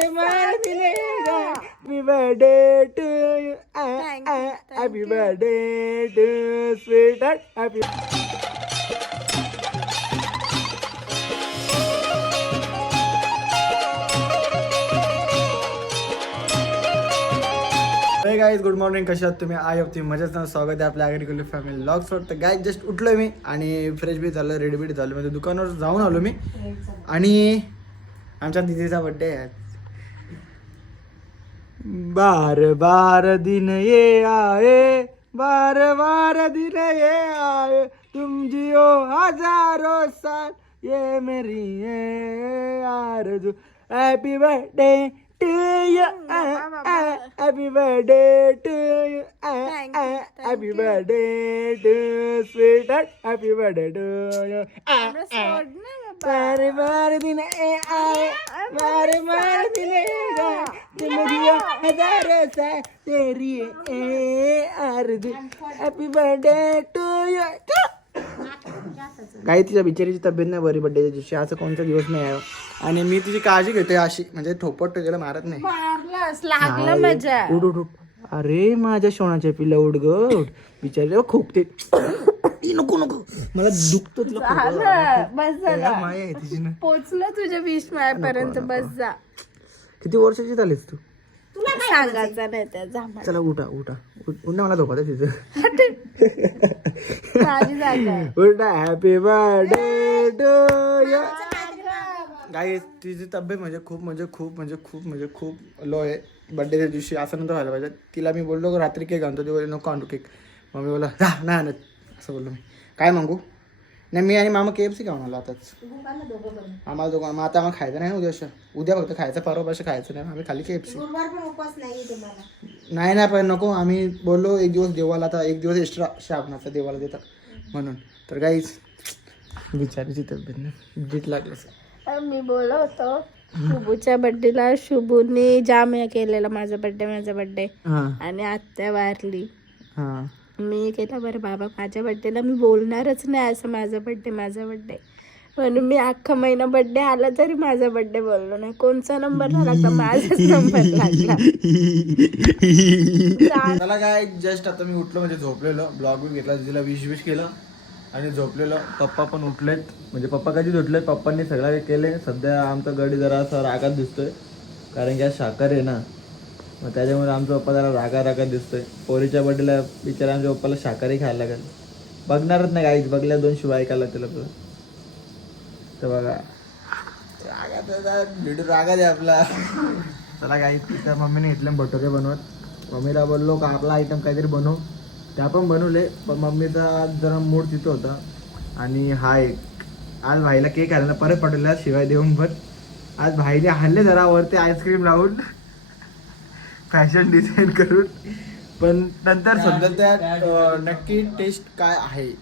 मारे मार दिले happy birthday to you happy birthday to sweet happy hey guys good morning कशा आहात तुम्ही? आय होती मजाच ना. स्वागत आहे आपल्या ॲग्रिकल्चर फॅमिली लॉग्सवर तर गाय जस्ट उठलो मी आणि फ्रेश बी झालं रेडी बी झालं. म्हणजे दुकानावर जाऊन आलो मी. आणि आमच्या दिदीचा बड्डे आहे. बार बार दिन ये आए बार बार दिन ये आए। तुम जियो हजारों साल ये मेरी ये आरज़ू। Happy birthday to you happy birthday to you happy birthday to sweet happy birthday to you बार बार दिन ए आए बार बार दिन ए गए तुम जियो तेरी ए आरज़ू हैप्पी बर्थडे टू यू काही तिच्या बिचारीची तब्येत नाही बरी बड्डेच्या दिवशी असं कोणता दिवस नाही आहे. आणि मी तिची काळजी घेतोय अशी. म्हणजे थोपट गेला मारत नाही. मारलास लागलं नाही. मजा उठ उठ उठ. अरे माझ्या सोनाच्या पिल्ला उठ ग उठ. बिचारी खोकते. ई, नको नको. मला दुखत तुला पोचलं तुझ्या विष मायापर्यंत. बस जा. किती वर्षाची झालीस तू? सांगायचं नाही त्या. चला उठा उठा. उठ मला झोपात तिचं. उठा हॅपी बर्थडे टू यू तिची तब्येत म्हणजे खूप म्हणजे खूप म्हणजे खूप म्हणजे खूप लो आहे. बड्डेच्या दिवशी असं नव्हतं व्हायला पाहिजे. तिला मी बोललो रात्री केक आणतो. ते बोलले नको आणतो केक मग मी बोला जा नाही आणत. असं बोललो मी. काय मागू? नाही मी आणि मामा के एफ सी खाऊन आलो आताच. आम्हाला दोघं मग आता आम्हाला खायचं नाही ना उद्या असं उद्या फक्त खायचं परवा पाशी खायचं नाही. आम्ही खाली के एफ सी नाही नाही पण नको. आम्ही बोललो एक दिवस देवाला आता एक दिवस एक्स्ट्रा श्रावणाचा देवाला देतात म्हणून. तर काहीच बिचारीची तब्येत नाही बीट लागलं मी बोललो होतो शुभूच्या बर्थडेला शुभूने जाम हे केलेला माझा बर्थडे माझा बर्थडे हां. आणि आत्या वारली. हां. मी केलं बरं बाबा माझ्या बड्डेला मी बोलणारच नाही असं माझा बड्डे माझा बड्डे म्हणून मी अख्खा महिना बड्डे आला तरी माझा बड्डे बोललो नाही. कोणचा नंबर नाही लागला माझाच नंबर लागला मला काय जस्ट आता मी उठलो म्हणजे झोपलेलो. ब्लॉग बी घेतला तिला विश विश केलं. आणि झोपलेलो. पप्पा पण उठलेत. म्हणजे पप्पा कधीच उठलेत पप्पांनी सगळं काही केले सध्या आमचा गडी जरा असा रागात दिसतोय. कारण की आज साखर आहे ना. मग त्याच्यामुळे आमचा पप्पा जरा रागा रागात दिसतोय. पोरीच्या बड्डेला बिचारा आमच्या पप्पाला शाकाहारी खायला लागेल. बघणारच नाही काहीच बघल्या दोन शिवाय ऐकायला त्याला तुला तर बघा. रागा व्हिडिओ रागा दे आपला. चला काही तिथं मम्मीने घेतले भटोरे बनवत. मम्मीला बोललो का आपला आयटम काहीतरी बनव. त्या पण बनवले पण मम्मीचा आज जरा मूड तिथं होता. आणि हा एक. आज भाईला केक आलेला परत पडलेला शिवाय देऊन पण. आज भाईने हल्ले जरा वरती आईस्क्रीम लावून. फॅशन डिझाईन करून. पण नंतर समजेल. त्यात अं, नक्की टेस्ट काय आहे?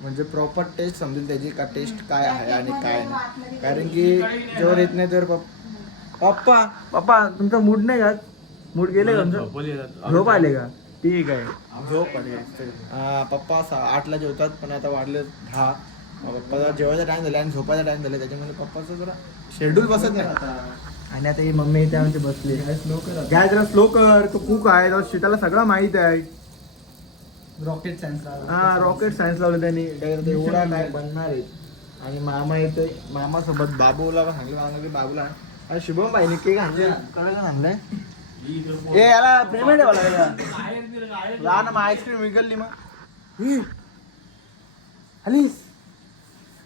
म्हणजे प्रॉपर टेस्ट समजेल त्याची का टेस्ट काय आहे आणि काय नाही? कारण की जोर येत नाही तर पप- पप्पा! पप्पा तुमचा मूड नाही का? मूड गेले का तुमचं? झोप आले का? ठीक आहे. झोप आली हा पप्पा सा आठला जेवतात पण आता वाढले दहा. पप्पाचा जेवायचा टाइम झाला आणि झोपायचा टाइम झाला त्याच्यामुळे पप्पाचं जरा शेड्यूल बसत नाही. आणि आता ही मम्मी इथे आमची बसली. स्लो कर जरा स्लो कर तो कुक आहे तो शीताला सगळं माहीत आहे. रॉकेट सायन्स हा रॉकेट सायन्स लावलं त्यांनी. त्याच्यात एवढा काय बनणार आहे? आणि मामा येतोय. मामा सोबत बाबूला पण सांगलं मामा की बाबूला आण. अरे शुभम भाईने केक आणले कळलं आणलंय? ए याला पेमेंट द्यावं लागेल जा ना मग आईस्क्रीम विकलली मग. ही.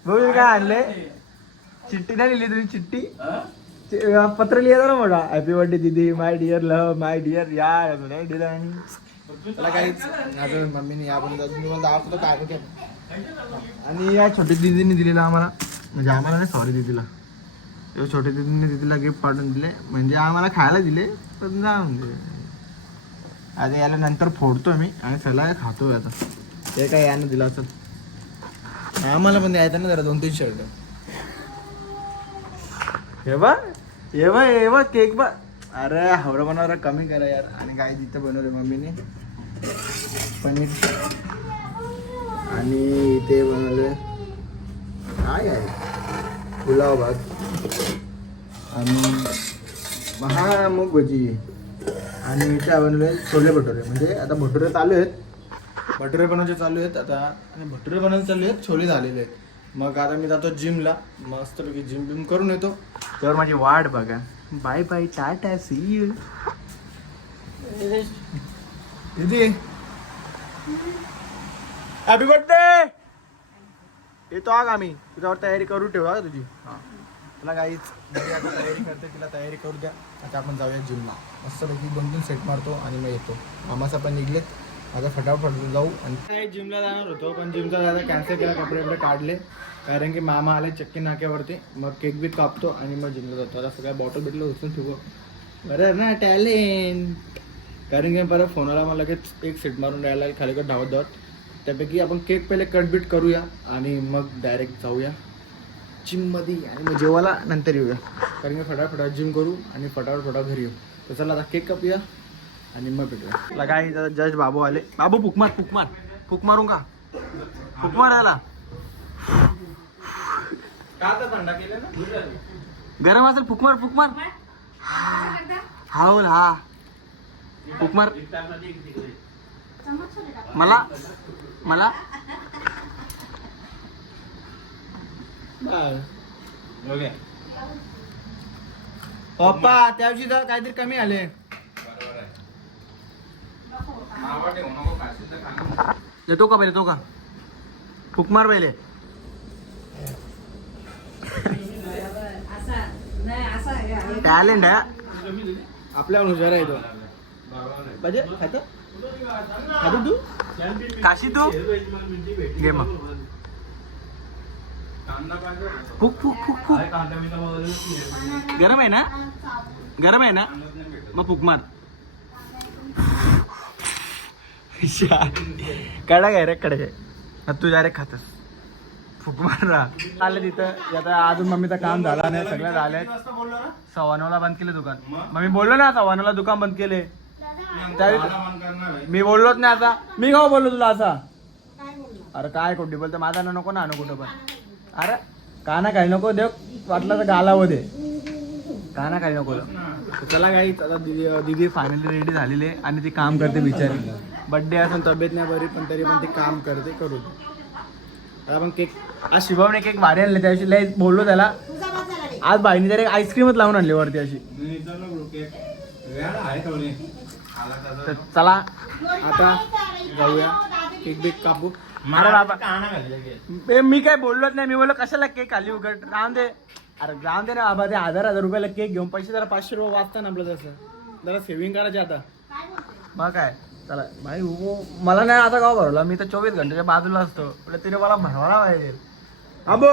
बघू काय आणलंय चिठ्ठी नाही लिहिली तुम्ही चिठ्ठी पत्र लिहिलं ना मोठा हॅपी बर्थडे दिदी my dear love my dear या दिलं आणि काहीच अजून मम्मीने अजून मला दाखवतो काय काय आणि या छोट्या दिदीने दिलेला आम्हाला म्हणजे आम्हाला नाही सॉरी दिदीला या छोट्या दिदीने दिदीला गिफ्ट पाठवून दिले म्हणजे आम्हाला खायला दिले पण जाऊन दे आता याला नंतर फोडतो मी आणि त्याला खातो आता ते काय यानं दिलं असं आम्हाला पण द्यायचं ना जरा दोन तीन शर्ट हे बघ हे बघ हे बघ केक बघ. अरे हवरं बनवलं कमी करा यार. आणि काय तिथं बनवलं मम्मीने पनीर आणि ते बनवलं काय आहे? पुलाव भात. आणि मग हा मूग भजी. आणि काय बनवले छोले भटुरे. म्हणजे आता भटुरे चालू आहेत. भटुरे बनवायचे चालू आहेत आता आणि भटुरे बनवायचे चालू आहेत छोले झालेले आहेत. मग आता मी जातो जिमला. मस्तपैकी जिम बिम करून येतो. तर माझी वाट बघा. Bye bye tata see you दीदी. हॅपी बर्थडे येतो आग आम्ही. तुझ्यावर तयारी करू ठेवा तुझी. हा. तुला काहीच तयारी करते तिला तयारी करू द्या. आता आपण जाऊया जिमला. मस्तपैकी दोन तीन सेट मारतो आणि मग येतो. मामाचा पण निघलेत. आता फटाफट जाऊ आणि काय जिमला जाणार होतो पण जिमचा दादा कॅन्सल केला कपडे वगैरे काढले. कारण की मामा आले चक्की नाक्यावरती मग केक बीक कापतो आणि मग जिमला जातो. आता सगळ्या बॉटल बिटल उचलून ठेवू. बरं ना टॅलेंट कारण की परत फोनला मला लगेच एक सीट मारून राहायला खाली कट धावत धावत. त्यापैकी आपण केक पहिले कट बीट करूया आणि मग डायरेक्ट जाऊया. जिममध्ये आणि मग जेवायला नंतर येऊया. कारण की फटाफट जिम करू आणि फटाफट फटाफट घरी येऊ. तर चला आता केक कापूया. आणि मग भेटूया. लगाई जज बाबू आले. बाबू फुक मार फुक मार. फुक मारू का? फुक मार आला गरम असेल फुक मार फुक मार. हा हा. फुक मार. मला? मला? पप्पा त्या दिवशी जरा काहीतरी कमी आले. देतो का पहिले तो का फुक मार पहिले. टॅलेंट आहे आपल्या हुशार आहे तो. म्हणजे खातो? खातो तू? काशी तू? घे मग. फुक फुक फुक फुक गरम आहे ना? गरम आहे ना? मग फुक मार. कडक काय रे? कडक काय? तू डायरेक्ट खातस. फुक मार आलं तिथं. आता अजून मम्मीचं काम झालं नाही सगळं झालंय. सव्वानवला बंद केलं दुकान. मग मी बोललो ना सव्वानवला दुकान बंद केले. त्यावेळी मी बोललोच नाही आता. मी का बोललो तुला असा? अरे काय कोणती बोलतो? माझा ना नको ना आणू कुठं पण. अरे का ना काही नको देव वाटलं तर गालावं दे. काना काही नको चला काही आता दिदी दिदी फायनली रेडी झालेली आहे आणि ती काम करते बिचारी. बड्डे असून तब्येत नाही बरी पण तरी पण ती काम करते करू दे. तर आपण केक आज शिवमने केक भारी आणले त्या दिवशी लय बोललो त्याला. आज बाईने तरी आईस्क्रीमच लावून आणली वरती अशी. तर चला आता जाऊया. केक बेक कापू. अरे बाबा मी काय बोललोच नाही मी बोललो कशाला केक खाली उघड? राहून दे. अरे राहून दे ना बाबा ते हजार हजार रुपयाला केक घेऊन पैसे जरा पाचशे रुपये वाचता ना आपलं तसं. जरा सेव्हिंग करायचे आता. मग काय? चला भाई हो, मला नाही आता गाव भरवला मी तर चोवीस घंट्याच्या बाजूला असतो. म्हटलं तिने मला भरवायला पाहिजे. अबो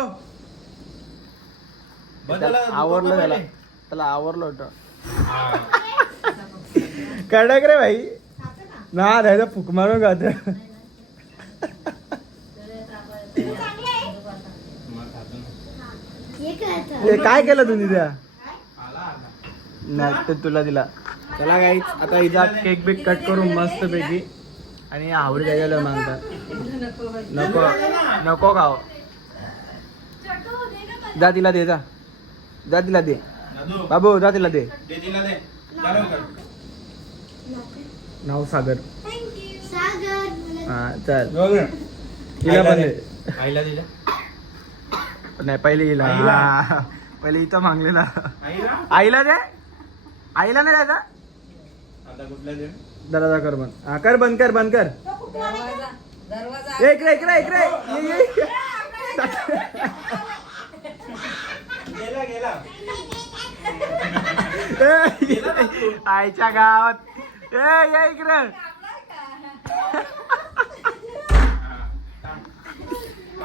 आवरलं त्याला. त्याला आवरलं होतं. कडक रे भाई. ना द्यायचं फुक मारून गात काय केलं तुम्ही त्या? नाही ते तुला दिला. चला काही आता इजा केक बिक कट करून मस्त पैकी आणि आवडी द्यायला मागता नको नको खाव जा तिला दे जा. जा तिला दे. बाबू जा तिला दे. नाव सागर. हा चल. तिला पण दे. आईला दिला? नाही पहिले हिला. पहिले इथं मागलेला. आईला दे. आईला नाही द्यायचा? आता कुठला दरवाजा कर बंद. हा कर बंद कर बंद कर. ए, इकडे इकडे इकडे. ये, ये. गेला गेला. ए, आईच्या गावात. ए ये इकडे.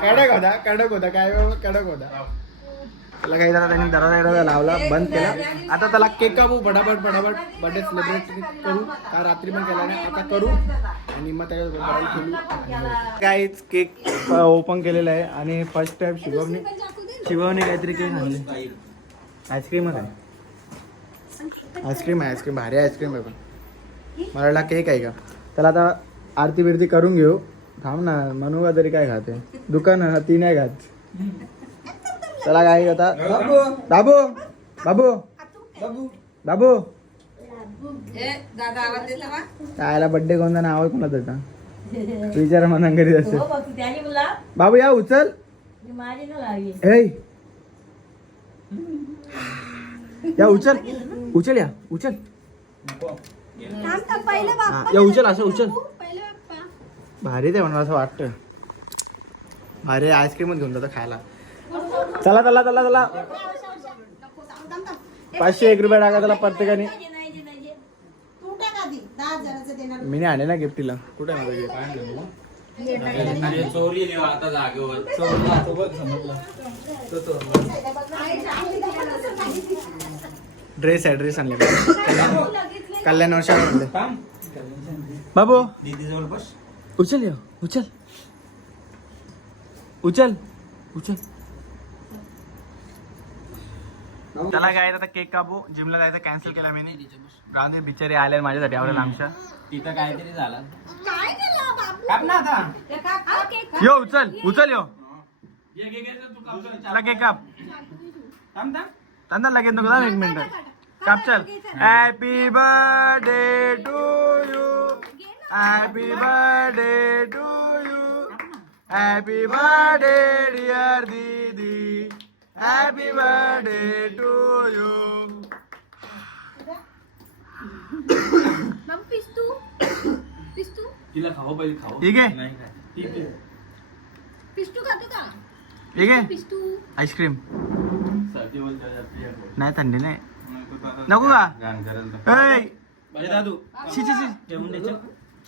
कडक होता कडक होता. काय बाबा, कडक होता. त्याला काही जरा त्यांनी दरवाजा लावला बंद केला. आता त्याला केक कापू फटाफट फटाफट बर्थडे सेलिब्रेट करू. का रात्री पण केला नाही आता करू. आणि मग त्याच्या काहीच केक ओपन केलेला आहे. आणि फर्स्ट टाइम शिवमने शिवमने काहीतरी केक आणले. आईस्क्रीमच आहे आईस्क्रीम आहे आईस्क्रीम भारी आईस्क्रीम आहे पण मला केक आहे का? त्याला आता आरती बिरती करून घेऊ. थांब ना मनू का तरी काय खाते? दुकान हा ती नाही खात. चला काय आता बाबू. बाबू बाबू. बाबू. कायला बड्डे कोणता नाव आहे कोणाचं होता विचारा मना घरी असेल. बाबू या उचल. ए या उचल. उचल या उचल. हा, या उचल असं उचल. भारी ते म्हणून असं वाटतं भारी आईस्क्रीमच घेऊन जातो खायला. चला चला चला चला. पाचशे एक रुपये टाका त्याला प्रत्येकाने. मी नाही आले ना गिफ्टीला कुठे आहे माझं gift? चोरी आता जागेवर ड्रेस आहे ड्रेस आणले. कल्याण वर्षामध्ये बाबू. दीदी जवळ उचल यो उचल. उचल उचल. त्याला काय आता केक कापू. जिमला जायचं कॅन्सल केला मी. गांधी बिचारे आले माझ्यासाठी आवडेल आमच्या. तिथं काहीतरी झालं. काप ना आता. यो उचल उचल यो. त्याला केक काप थांब, थांब. त्यांना लगेच नको थांब एक मिनिट काप चल. Happy birthday to you happy birthday to you happy birthday dear दीदी हॅपी बर्थडे टू यू तिला खाऊ पहिले खाऊ ठीक आहे. नाही काय. ठीक आहे. ठीक आहे आईस्क्रीम सर्दी आहे. नाही थंडी नाही नको तो आता नको का? घाण करेल तो. ऐ ए, दादू शी शी शी जेवून दे चल.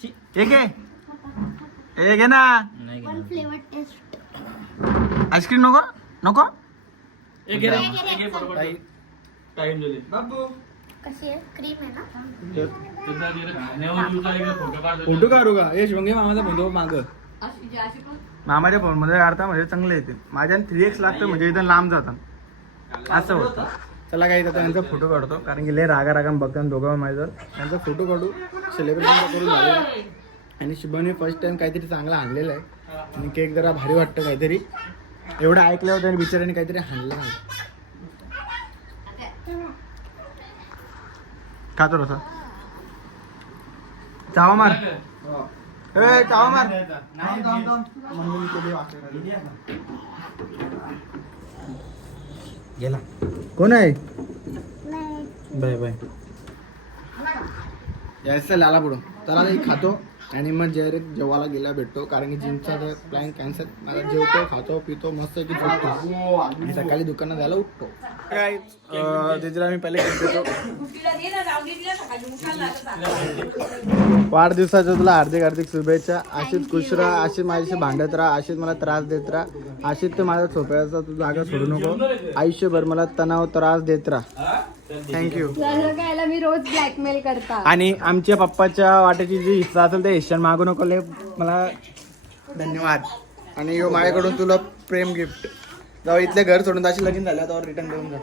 शी. एक आहे एक आहे ना नाही घेणार. आईस्क्रीम नको नको ए, घे रे. ए, घे, बरोबर. टाइम झाले. बाबू. कशी आहे? क्रीम आहे ना? तुझा घे रे. खाण्यावर तुझा एक फोटो काढ. का? यश मग मामाचा फोटो माग. मामाच्या फोनमध्ये काढता म्हणजे चांगले येते माझ्या थ्री एक्स लागतं म्हणजे इथं लांब जातात. असं होतं. चला काही आता यांचा फोटो काढतो. कारण की लय रागा रागा बघतात दोघं माझं त्यांचा फोटो काढू. सेलिब्रेशन करून झालेलं आहे आणि शुभने फर्स्ट टाइम काहीतरी चांगला आणलेलं आहे. आणि केक जरा भारी वाटतं काहीतरी. एवढं ऐकलं होतं आणि बिचाऱ्याने काहीतरी आहे खातो रसा. चावा मार. ए चावा मार. गेला. कोण आहे? Bye bye. यायचं लाला पुढं. हे खातो. आणि मग जे जेवायला गेला भेटतो. कारण की जिमचा प्लॅन कॅन्सल मला जेवतो खातो पितो मस्त की झोपतो. आणि सकाळी दुकानात जायला उठतो. काय त्याच्याला मी पहिले वाढदिवसाच्या तुला हार्दिक हार्दिक शुभेच्छा. अशीच खुश राहा अशीच माझ्याशी भांडत राहा अशीच मला त्रास देत राहा. अशीच ते माझ्या सोप्याचा तू जागा सोडू नको. आयुष्यभर मला तणाव त्रास देत राहा. थँक्यू कायला मी रोज ब्लॅकमेल करता. आणि आमच्या पप्पाच्या वाट्याची जी हिस्सा असेल ते हिस्सा मागू नको लय मला धन्यवाद. आणि यो माझ्याकडून तुला प्रेम गिफ्ट जेव्हा इथले घर सोडून अशी लगीन झाल्या तेव्हा रिटर्न देऊन जा.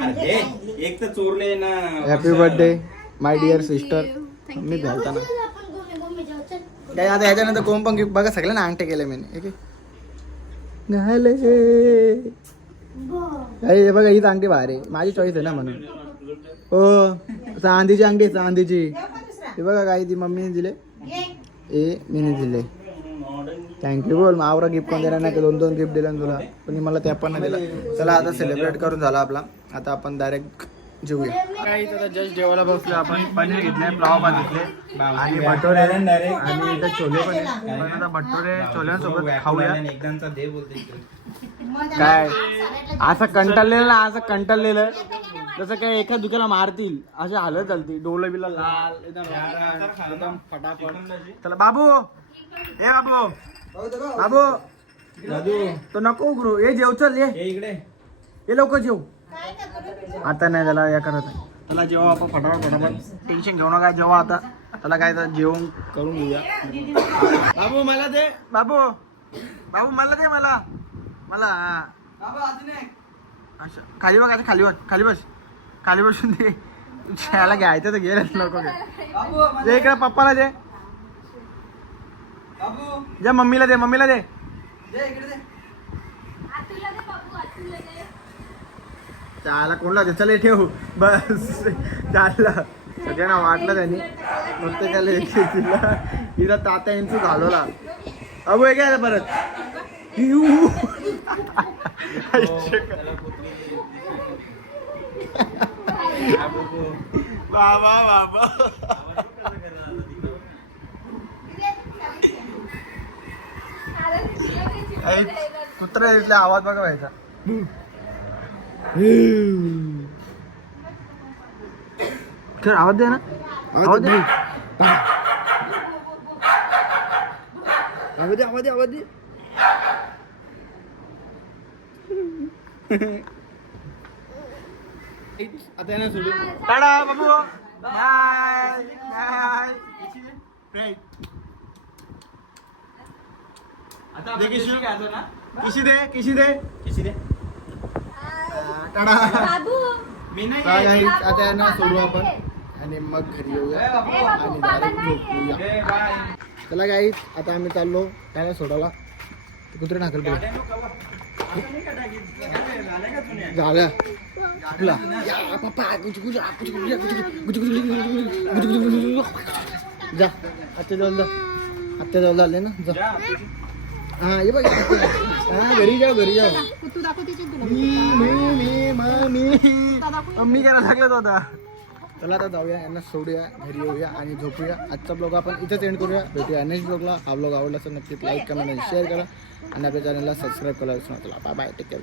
अरे, एक तर चोरले ना. Happy birthday my dear sister मी घालता ना काय आता याच्यानंतर कोण पण गिफ्ट बघा सगळ्यांना अंगठे केले मी. घाले अरे हे बघा हीच अंगठी बाहेर आहे माझी चॉईस आहे ना म्हणून. हो चांदीची अंगठी चांदीची. हे बघा काय ती मम्मीने दिले. ए मीने दिले. थँक्यू बोल मावरा गिफ्ट पण देणार नाही दोन दोन गिफ्ट दिलं तुला. पण मला त्या पण नाही दिला. चला आता सेलिब्रेट करून झाला आपला. आता आपण डायरेक्ट जेवूया काही आता जस्ट जेवायला बसलो आपण. पनीर घेतले फ्लावर भात घेतले आणि भटोरे आणि इथं छोले पण आहे. पण आता भटोरे छोल्यांसोबत खाऊया. काय? असं कंटाळलेलं ना असं कंटाळलेलं. जसं काय एका दुकाना मारतील असे हालत चालती डोलं बिला लाल एकदम फटाफट. चला बाबू! ए बाबू! बाबू! तो नको उघडू. ये जेव चल ये. ये इकडे. ये लवकर जेव. आता नाही त्याला या करत. त्याला जेव्हा आपण फटाफट फटाफट. टेन्शन घेऊ नका जेव्हा आता. त्याला काय तर जेवण करून घेऊया. बाबू मला दे. बाबू बाबू मला दे मला. मला. अच्छा खाली बघ आता खाली बस खाली बस. खाली बसून दे. याला घ्यायचं तर घे रे, नको घे. दे इकडे पप्पाला दे. दे मम्मीला दे. मम्मीला दे. त्याला कोणला दे चल ठेव. बस. चालला सगळ्यांना वाटलं त्यांनी. प्रत्येकाला एक एक दिला इथं तात्या यांचं घालवला. अबू हे काय परत. यू. बाबा बाबा. कुत्रा आवाज बघा व्हायचा कर आवाज़ दे ना। आवाज़ दे। आवाज़ दे आवाज़ दे आवाज़ दे। आता सोडू टाडा बाबू बाय बाय आता दे ना। किशी दे किशी दे। किशी दे। टाटा मी नाही आता यांना सोडू आपण आणि मग घरी येऊया आणि चला गाई आता आम्ही चाललो त्याला सोडायला कुत्रे ठाकल पाहिजे आपला जा आत्ते जवळ जा आत्ता जवळ आले ना जा हा ये बघ. हा घरी जाऊ घरी जाऊ मी मी मी मा- मी. मम्मी करायला लागलं होता चला आता जाऊया यांना सोडूया घरी येऊया आणि झोपूया. आजचा ब्लॉग आपण इथेच एंड करूया. भेटूया नेक्स्ट ब्लॉगला हा ब्लॉग आवडला तर नक्कीच लाईक कमेंट आणि शेअर करा. आणि आपल्या चॅनलला सबस्क्राईब करायला विसरू नका. Bye bye take care